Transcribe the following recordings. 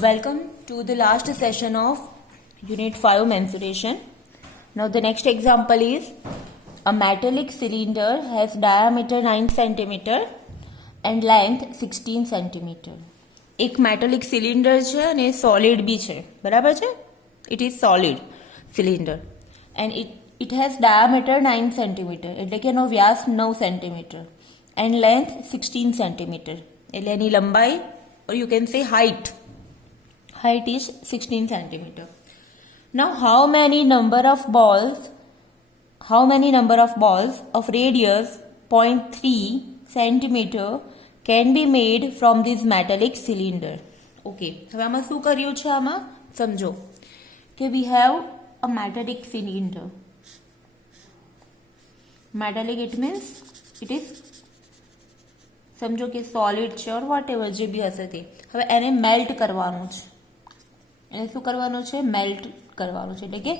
Welcome to the last session of Unit 5 Mensuration. Now the next example is a metallic cylinder has diameter 9 cm and length 16 cm. એક metallic cylinder છે અને solid બી છે, બરાબર છે? It is solid cylinder and it has diameter 9 centimetre, એટલે કે એનો વ્યાસ 9 centimetre and length 16 centimetre, એટલે એની લંબાઈ or you can say height is 16 centimeter. Now how many number of balls of radius 0.3 centimeter can be made from this metallic cylinder? Okay, હવે આમાં શું કર્યું છે? આમાં સમજો કે we have a metallic cylinder. Metallic it means it is, સમજો કે સોલિડ છે ઓર વોટ એવર જે બી હશે તે. હવે એને મેલ્ટ કરવાનું છે. એને શું કરવાનું છે? મેલ્ટ કરવાનું છે, એટલે કે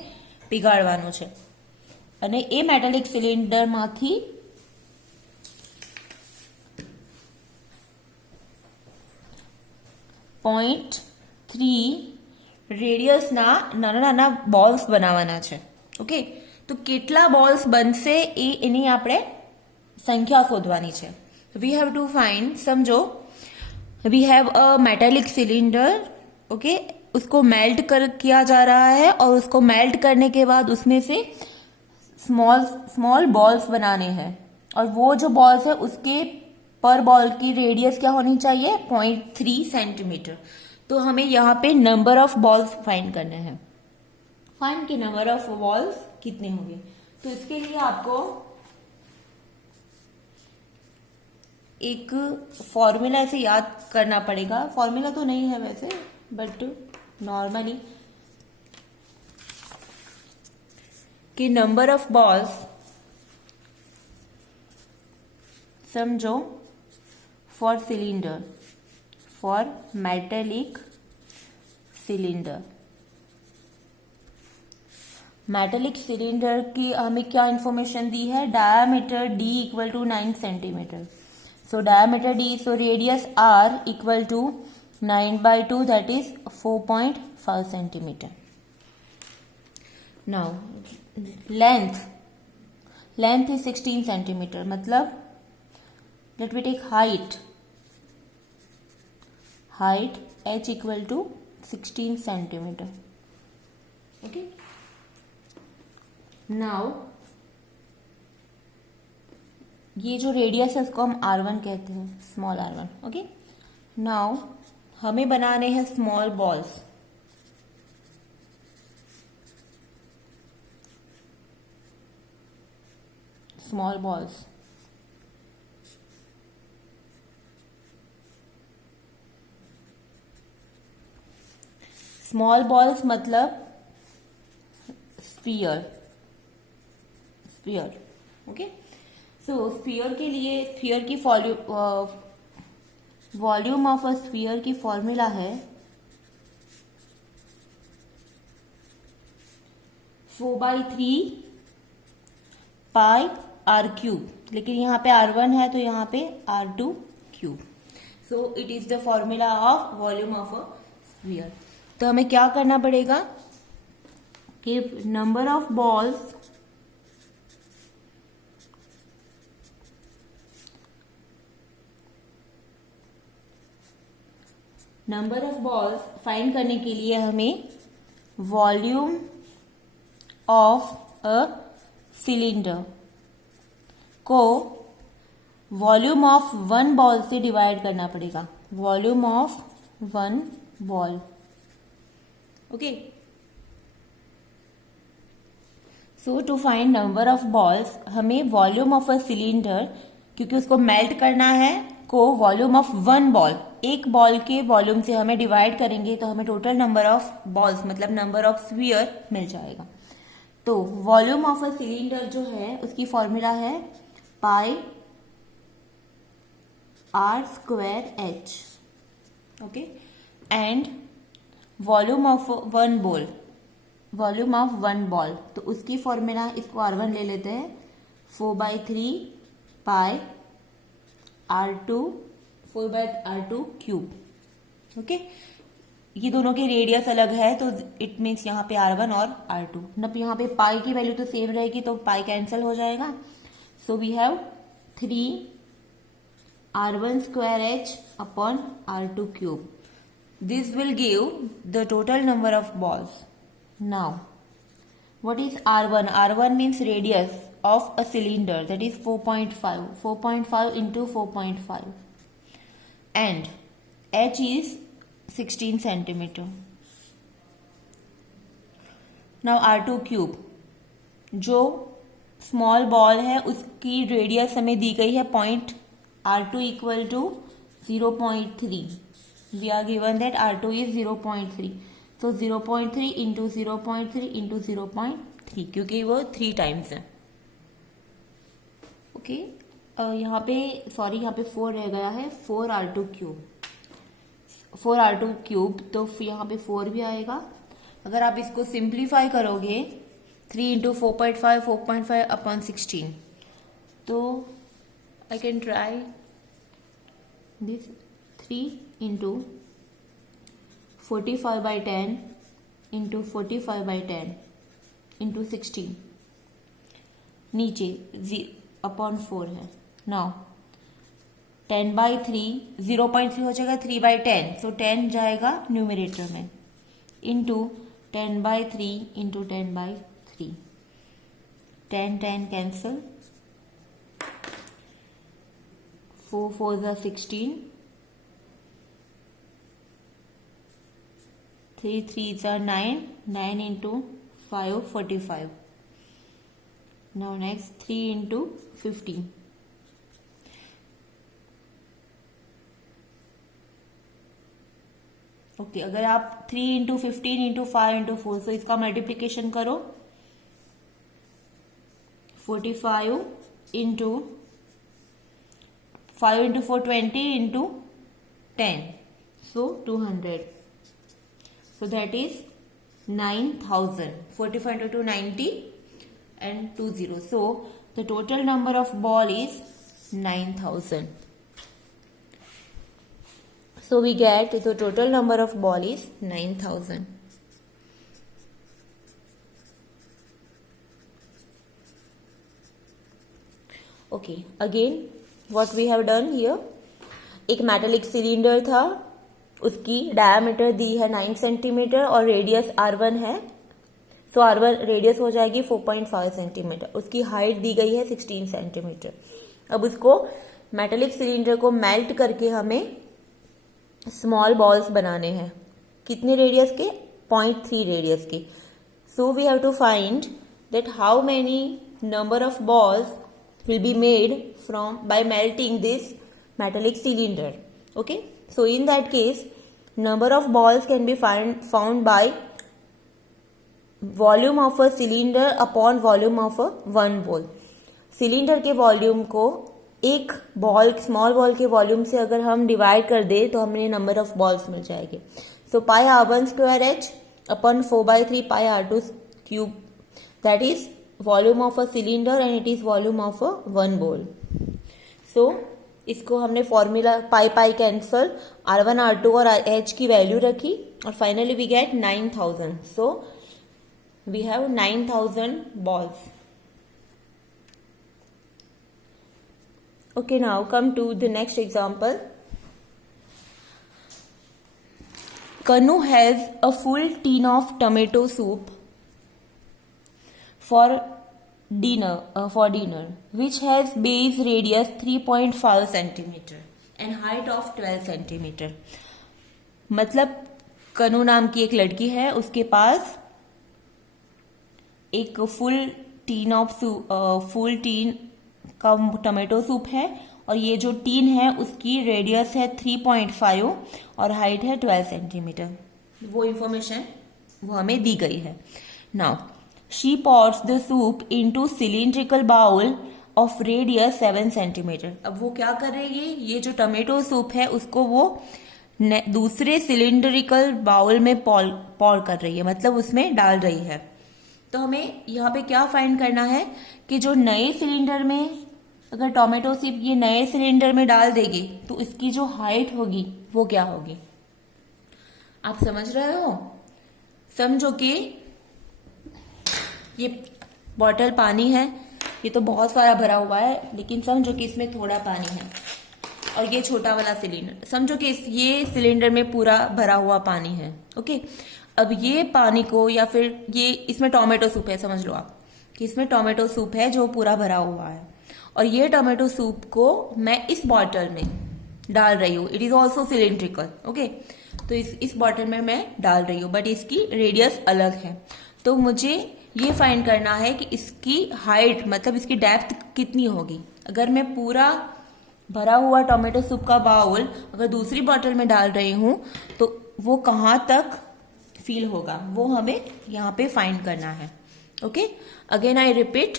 પીગાળવાનું છે. અને એ મેટાલિક સિલિન્ડરમાંથી .3 રેડિયસના નાના નાના બોલ્સ બનાવવાના છે. ઓકે, તો કેટલા બોલ્સ બનશે એની આપણે સંખ્યા શોધવાની છે. We have to find, समझो we have a metallic cylinder, okay, उसको मेल्ट किया जा रहा है और उसको मेल्ट करने के बाद उसमें से स्मॉल बॉल्स बनाने हैं और वो जो बॉल्स है उसके पर बॉल की रेडियस क्या होनी चाहिए? 0.3 सेंटीमीटर. तो हमें यहाँ पे नंबर ऑफ बॉल्स फाइंड करने हैं. फाइंड के नंबर ऑफ बॉल्स कितने होंगे. तो इसके लिए आपको एक फॉर्मूला ऐसे याद करना पड़ेगा. फॉर्मूला तो नहीं है वैसे, बट नॉर्मली कि नंबर ऑफ बॉल्स, समझो for cylinder, for metallic cylinder. Metallic cylinder की हमें क्या इंफॉर्मेशन दी है? Diameter D equal to 9 centimetre. So diameter D, so radius R equal to 9/2, that is 4.5 centimeter. Now length is 16 centimeter. मतलब let me take height H equal to 16 centimeter. Okay. Now ये जो radius है उसको हम R1 कहते हैं, small R1. Okay, now हमें बनाने हैं स्मॉल बॉल्स. स्मॉल बॉल्स मतलब स्फीयर. ओके, सो स्फीयर के लिए, स्फीयर की वॉल्यूम ऑफ अ स्फीयर की फॉर्मूला है 4/3 पाई R क्यूब. लेकिन यहाँ पे R1 है तो यहाँ पे R2 cube. So it is the formula of volume of a sphere. तो हमें क्या करना पड़ेगा कि नंबर ऑफ बॉल्स फाइंड करने के लिए हमें वॉल्यूम ऑफ अ सिलेंडर को वॉल्यूम ऑफ 1 बॉल से डिवाइड करना पड़ेगा. Volume of 1 ball. Okay, so to find number of balls हमें वॉल्यूम ऑफ अ सिलेंडर, क्योंकि उसको मेल्ट करना है, को वॉल्यूम ऑफ 1 बॉल, एक बॉल के वॉल्यूम से हमें डिवाइड करेंगे तो हमें टोटल नंबर ऑफ बॉल्स मतलब नंबर ऑफ स्फीयर मिल जाएगा. तो वॉल्यूम ऑफ अ सिलेंडर जो है उसकी फॉर्मूला है पाई R² H. Okay, and volume of 1 ball, तो उसकी फॉर्मूला, इसको R1 ले लेते हैं, 4/3 pi R2 4/R2 cube. Okay, ये दोनों के रेडियस अलग है, तो इट मीन्स यहाँ पे R1 और R2। अब यहाँ पे पाई की वैल्यू तो सेम रहेगी, तो पाई कैंसिल हो जाएगा। So we have 3R1 square h upon R2 cube. This will give the total number of balls. Now, what is R1? R1 means radius of a cylinder, that is 4.5. 4.5 into 4.5. And h is 16 centimeter. Now R2 cube. जो small ball है उसकी radius हमें दी गई है point R2 equal to 0.3. We are given that R2 is 0.3. So 0.3 into 0.3 into 0.3, क्योंकि वो 3 times है। ओके, यहाँ पे सॉरी यहाँ पे 4 रह गया है, 4R2 क्यूब, 4R2 क्यूब, तो यहाँ पे 4 भी आएगा। अगर आप इसको सिंप्लीफाई करोगे 3 इंटू 4.5, 4.5 अपॉन 16, तो I can try this 3 into 45 by 10 into 45 by 10 into 16, नीचे अपॉन 4 है। नाउ 10 by 3, 0.3 हो जाएगा 3 by 10, सो 10 जाएगा न्यूमरेटर में, into 10 by 3 into 10 by 3, 10 10 cancel, 4 4 is 16, 3 3 is 9, 9 into 5 45. Now next 3 into 15. Okay, अगर आप 3 इंटू 15 इंटू 5 इंटू 4, तो इसका मल्टीप्लीकेशन करो, 45 into 5 into 4 20 into 10, so 200. So that is 9,000. 45 into 2 90 and 2 0. So the total number of ball is 9,000. So we get the total number of ball is 9,000. Okay, again what we have done here, एक metallic cylinder था, उसकी diameter दी है 9 centimetre और radius R1 है, सो R1 radius हो जाएगी 4.5 centimetre, उसकी height दी गई है 16 सेंटीमीटर। अब उसको मेटेलिक सिलेंडर को मेल्ट करके हमें स्मॉल बॉल्स बनाने हैं, कितने रेडियस के? 0.3 रेडियस के। So we have to find that how many number of balls will be made from by melting this metallic cylinder. Okay, so in that case number of balls can be found by volume of a cylinder upon volume of a one ball. Cylinder के volume को एक ball, small ball के volume से अगर हम divide कर दे तो हमें नंबर ऑफ बॉल्स मिल जाएंगे। So pi R1 square H upon 4/3 pi R2 cube, that is volume of a cylinder and it is volume of a one ball. So इसको हमने फॉर्मूला पाई पाई कैंसल, R1 R2 और H की value रखी और finally we get 9,000. So we have 9,000 balls. Okay, now come to the next example. Kanu has a full tin of tomato soup for dinner, which has base radius 3.5 centimeter and height of 12 centimeter. मतलब कनु नाम की एक लड़की है, उसके पास एक full tin का टोमेटो सूप है और ये जो टीन है उसकी रेडियस है 3.5 और हाइट है 12 सेंटीमीटर। वो इंफॉर्मेशन वो हमें दी गई है। Now she pours the soup into cylindrical bowl of radius 7 centimetre. अब वो क्या कर रही है, ये जो टोमेटो सूप है उसको वो दूसरे सिलिंड्रिकल बाउल में पॉर कर रही है, मतलब उसमें डाल रही है। तो हमें यहाँ पे क्या फाइंड करना है कि जो नए सिलेंडर में अगर टोमेटो सूप ये नए सिलेंडर में डाल देगी तो इसकी जो हाइट होगी वो क्या होगी। आप समझ रहे हो? समझो कि ये बॉटल पानी है, ये तो बहुत सारा भरा हुआ है, लेकिन समझो कि इसमें थोड़ा पानी है। और ये छोटा वाला सिलेंडर, समझो कि ये सिलेंडर में पूरा भरा हुआ पानी है। ओके, अब ये पानी को, या फिर ये इसमें टोमेटो सूप है, समझ लो आप कि इसमें टोमेटो सूप है जो पूरा भरा हुआ है, और ये टोमेटो सूप को मैं इस बॉटल में डाल रही हूँ। It is also cylindrical. Okay, तो इस बॉटल में मैं डाल रही हूँ, बट इसकी रेडियस अलग है। तो मुझे ये फाइंड करना है कि इसकी हाइट, मतलब इसकी डेप्थ कितनी होगी। अगर मैं पूरा भरा हुआ टोमेटो सूप का बाउल अगर दूसरी बॉटल में डाल रही हूं तो वो कहाँ तक फील होगा, वो हमें यहाँ पे फाइंड करना है। Okay, again I repeat,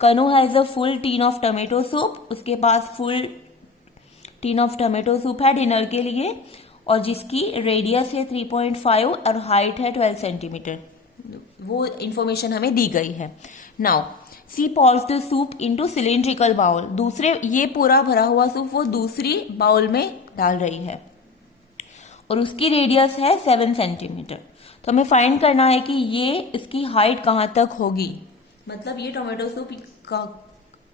Kanu has a full tin of tomato soup. उसके पास full tin of tomato soup है डिनर के लिए, और जिसकी रेडियस है 3.5 और हाइट है 12 सेंटीमीटर। वो इंफॉर्मेशन हमें दी गई है। Now she pours the soup into cylindrical bowl. दूसरे, ये पूरा भरा हुआ सूप वो दूसरी बाउल में डाल रही है, और उसकी रेडियस है 7 सेंटीमीटर। तो हमें फाइंड करना है कि ये इसकी हाइट कहाँ तक होगी, मतलब ये टोमेटो सूप का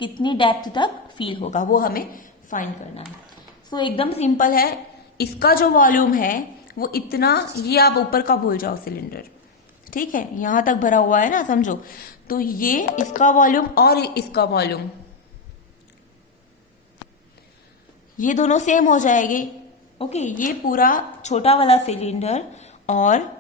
कितनी डेप्थ तक फील होगा, वो हमें फाइंड करना है। सो एकदम सिंपल है। इसका जो वॉल्यूम है वो इतना, ये आप ऊपर का भूल जाओ सिलेंडर, ठीक है, यहां तक भरा हुआ है ना, समझो। तो ये इसका वॉल्यूम और इसका वॉल्यूम, ये दोनों सेम हो जाएंगे। ओके, ये पूरा छोटा वाला सिलेंडर और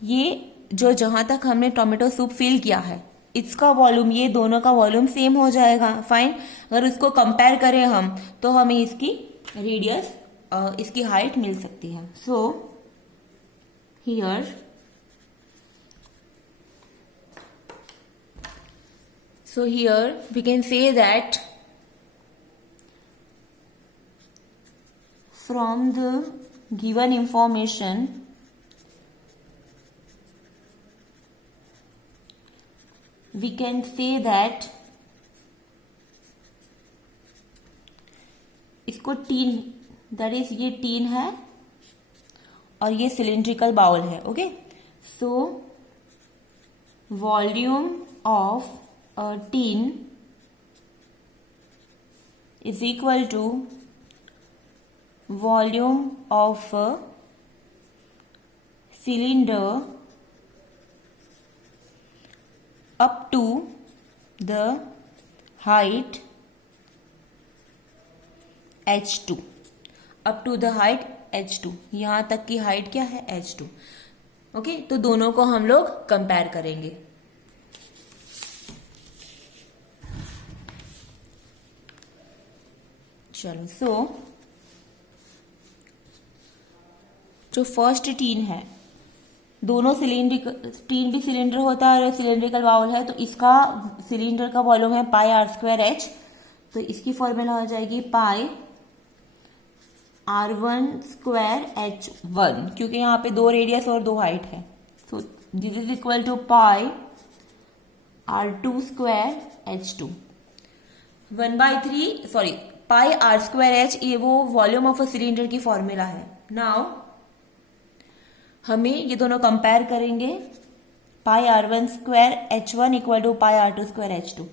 ये जो जहां तक हमने टोमेटो सूप फिल किया है, इसका वॉल्यूम, ये दोनों का वॉल्यूम सेम हो जाएगा। फाइन। अगर उसको कंपेयर करें हम, तो हमें इसकी रेडियस, इसकी हाइट मिल सकती है। So here, so here we can say that from the given information we can say that इसको टीन, दैट इज ये टीन है और ये सिलेंड्रिकल बाउल है। Okay, so volume of a tin is equal to volume of a cylinder up to the height h2, up to the height h2, यहां तक की height क्या है, h2। ओके, तो दोनों को हम लोग कंपेयर करेंगे। चलो, सो जो फर्स्ट टीन है, दोनों सिलेंड्रिकल, टीन भी सिलेंडर होता है और सिलेंड्रिकल बाउल है, तो इसका सिलेंडर का वॉल्यूम है पाई आर स्क्वायर एच। तो इसकी फॉर्मूला हो जाएगी पाई r1 स्क्वायर h1, क्योंकि यहाँ पे 2 रेडियस और 2 हाइट है। So this is equal to pi r2 square h2। 1/3, sorry, pi R square H, ये वो वॉल्यूम ऑफ अ सिलेंडर की फॉर्मूला है। नाउ हमें ये दोनों कंपेयर करेंगे। Pi r1 square h1 equal to pi r2 square h2।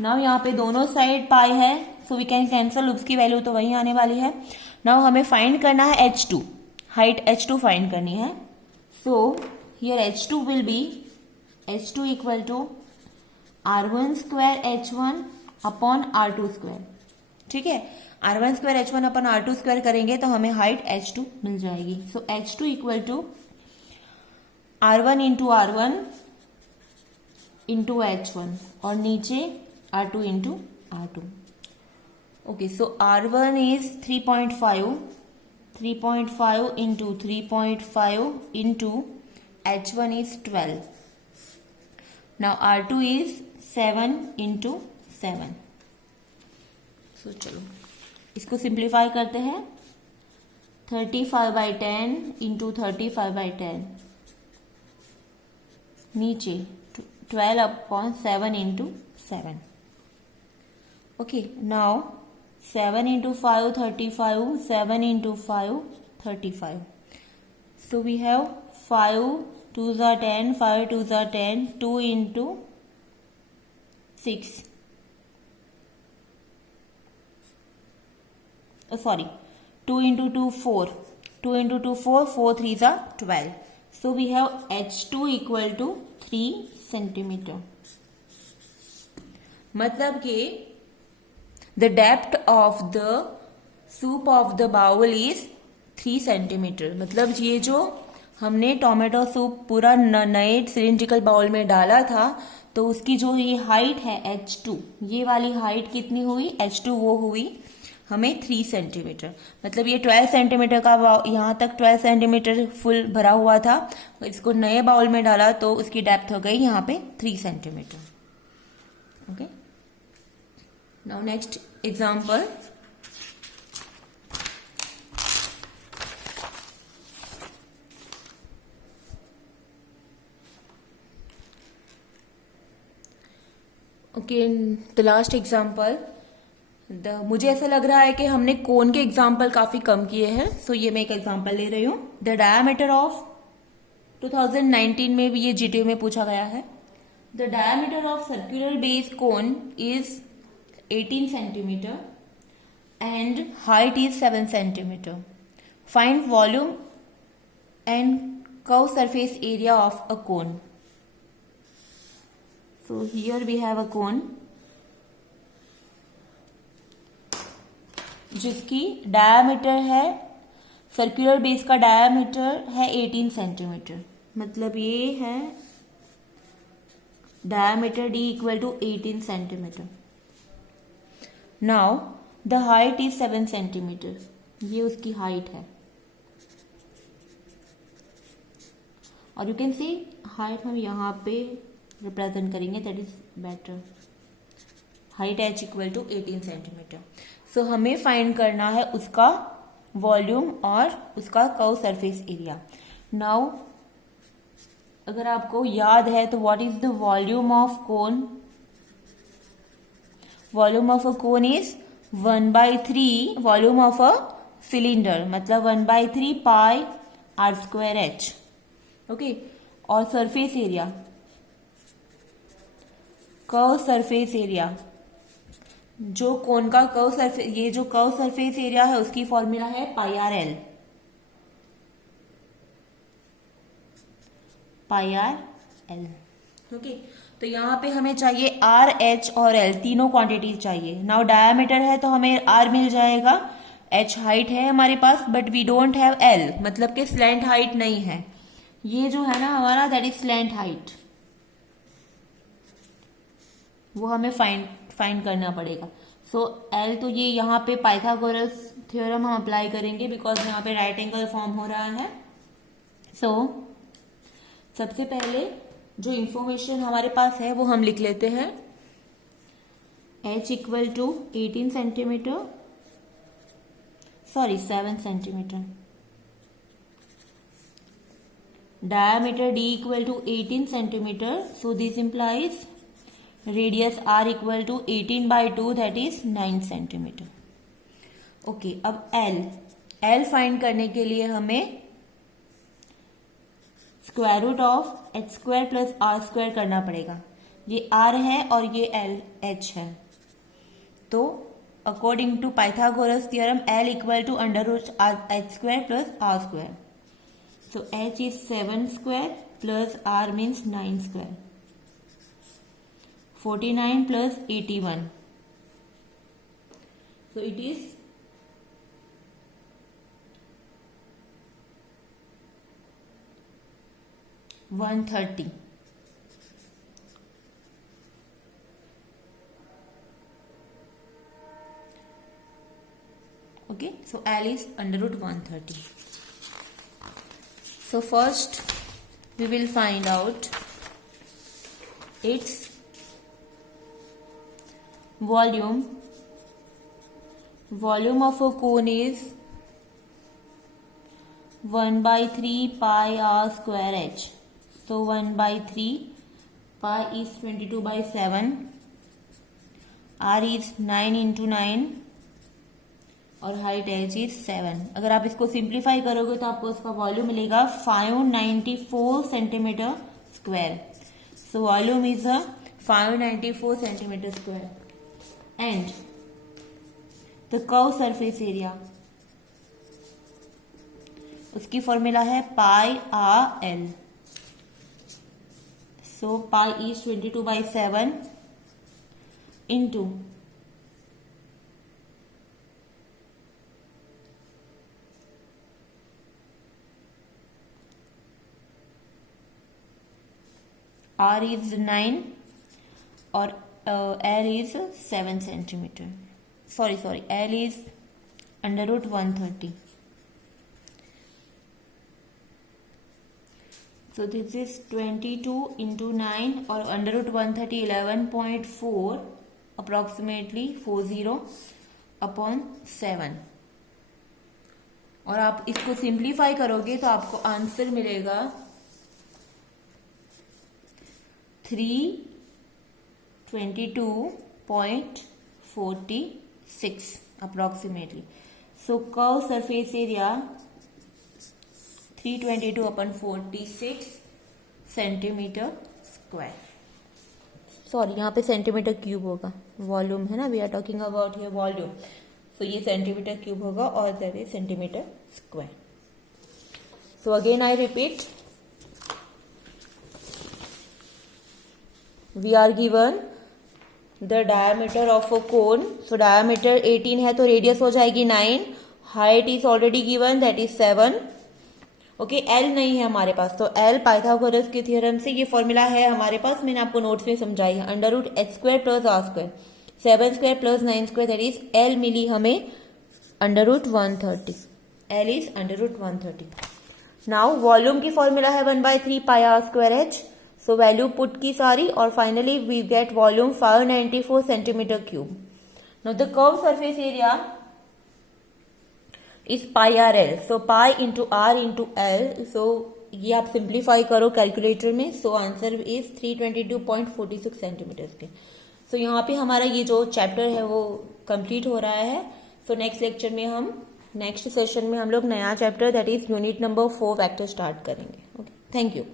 Now यहाँ पे दोनों साइड पाई है, सो वी कैन कैंसल, उसकी वैल्यू तो वही आने वाली है। नाउ हमें फाइंड करना है h2, हाइट h2 फाइंड करनी है। So here h2 will be h2 equal to r1 square h1 upon r2 square. ठीक है, r1 स्क्वायर h1 अपन r2 स्क्वायर करेंगे तो हमें हाइट h2 मिल जाएगी। So h2 equal to r1 into r1 into h1 और नीचे r2 into r2। Okay, so r1 is 3.5, 3.5 into 3.5 into h1 is 12। Now r2 is 7 into 7। तो चलो इसको सिंप्लीफाई करते हैं। 35/10 इंटू 35/10, नीचे 12/7 into 7। Okay, now 7 into 5 35, 7 into 5 35, So we have 5 2s are 10, 5 2s are 10, 2 into 6. Sorry, 2 into 2 4. 2 into 2 4, 4 3s are 12. So we have H2 equal to 3 centimeter. मतलब कि the depth of the soup of the bowl is 3 centimeter. मतलब ये जो हमने tomato soup पूरा नए cylindrical bowl में डाला था, तो उसकी जो ये हाइट है H2, ये वाली हाइट कितनी हुई H2, वो हुई हमें 3 सेंटीमीटर. मतलब ये 12 सेंटीमीटर का यहाँ तक 12 सेंटीमीटर फुल भरा हुआ था, इसको नए बाउल में डाला तो उसकी डेप्थ हो गई यहाँ पे 3 centimetre. Okay, now next example. Okay, the last example. मुझे ऐसा लग रहा है कि हमने कोन के एग्जाम्पल काफी कम किए हैं, सो ये मैं एक एग्जाम्पल ले रही हूं. द डायमीटर ऑफ 2019 में भी ये जीटीयू में पूछा गया है. The diameter of circular base cone is 18 centimetre and height is 7 centimetre. Find volume and curve surface area of a cone. So here we have a cone जिसकी diameter है, circular base का diameter है 18 centimetre. मतलब ये है diameter D equal to 18 centimetre. Now the height is 7 centimetre. ये उसकी height है. और यू कैन सी हाइट हम यहाँ पे रिप्रेजेंट करेंगे, that is better. Height H equal to 18 centimetre. So हमें फाइंड करना है उसका वॉल्यूम और उसका कर्व सरफेस एरिया. नाउ अगर आपको याद है तो what is the volume of cone? Volume of a cone is 1/3 volume of a cylinder, मतलब 1/3 पाई आर स्क्वायर H. ओके, और surface area, curve surface area, जो कोन का कर्व सरफेस, ये जो कर्व सरफेस एरिया है उसकी फॉर्मूला है पाई आर एल. पाई R L. Okay, तो यहाँ पे हमें चाहिए आर, एच और एल, तीनों क्वांटिटीज चाहिए. नाउ डायामीटर है तो हमें आर मिल जाएगा, एच हाइट है हमारे पास, but we don't have L, मतलब कि स्लैंट हाइट नहीं है. ये जो है ना हमारा, दैट इज स्लैंट हाइट, वो हमें फाइंड करना पड़ेगा. सो एल, तो ये यहाँ पे पाइथागोरस थ्योरम हम अप्लाई करेंगे बिकॉज यहाँ पे राइट एंगल फॉर्म हो रहा है. सो सबसे पहले जो इंफॉर्मेशन हमारे पास है वो हम लिख लेते हैं. H equal to 18 centimetre, sorry 7 centimetre. Diameter D equal to 18 centimetre, so this implies radius R equal to 18/2, that is 9 centimetre. Okay, अब L फाइंड करने के लिए हमें square root of H square plus R square करना पड़ेगा. ये R है और ये H है. तो according to Pythagoras theorem L equal to under root H square plus R square. So H is 7 square plus R means 9 square. 49 plus 81. So it is 130. Okay, so L is under root 130. So first we will find out its volume. Volume of a cone is 1/3 pi r square h. So 1/3 pi is 22/7. R is 9 into 9. और height H is 7। अगर आप इसको simplify करोगे तो आपको उसका volume मिलेगा 594 centimetre square. So volume is 594 centimetre square and the curve surface area, उसकी फॉर्मूला है pi R L. So pi is 22/7 into R is 9 और L is 7 centimetre. Sorry L is √130। So this is 22 into 9 और √130 11.4 approximately 40/7। और आप इसको simplify करोगे तो आपको आंसर मिलेगा 322.46 approximately. So curve surface area 322/46 centimetre square. Sorry यहाँ पे सेंटीमीटर क्यूब होगा, वॉल्यूम है ना, we are talking about here volume. So ये सेंटीमीटर क्यूब होगा और that is centimetre square. So again I repeat, we are given the diameter of a cone. So diameter 18 है तो रेडियस हो जाएगी 9, height is already given that is 7। Okay, L नहीं है हमारे पास, तो एल पाइथागोरस के थ्योरम से ये फॉर्मूला है हमारे पास, मैंने आपको नोट्स में समझाई है, √h² + r², 7² + 9² that is L मिली हमें √130। L is √130। नाउ वॉल्यूम की फॉर्मूला है 1/3 पाई r²h। सो वैल्यू पुट की सारी और finally we get volume 594 centimetre cube. Now the curve surface area is pi R L. So pi into r into l. So ये आप simplify करो calculator में। So answer is 322.46 centimetre के। सो यहाँ पे हमारा ये जो चैप्टर है वो कंप्लीट हो रहा है। सो नेक्स्ट लेक्चर में नेक्स्ट सेशन में हम लोग नया chapter that is unit number 4 vector start करेंगे। Okay, thank you.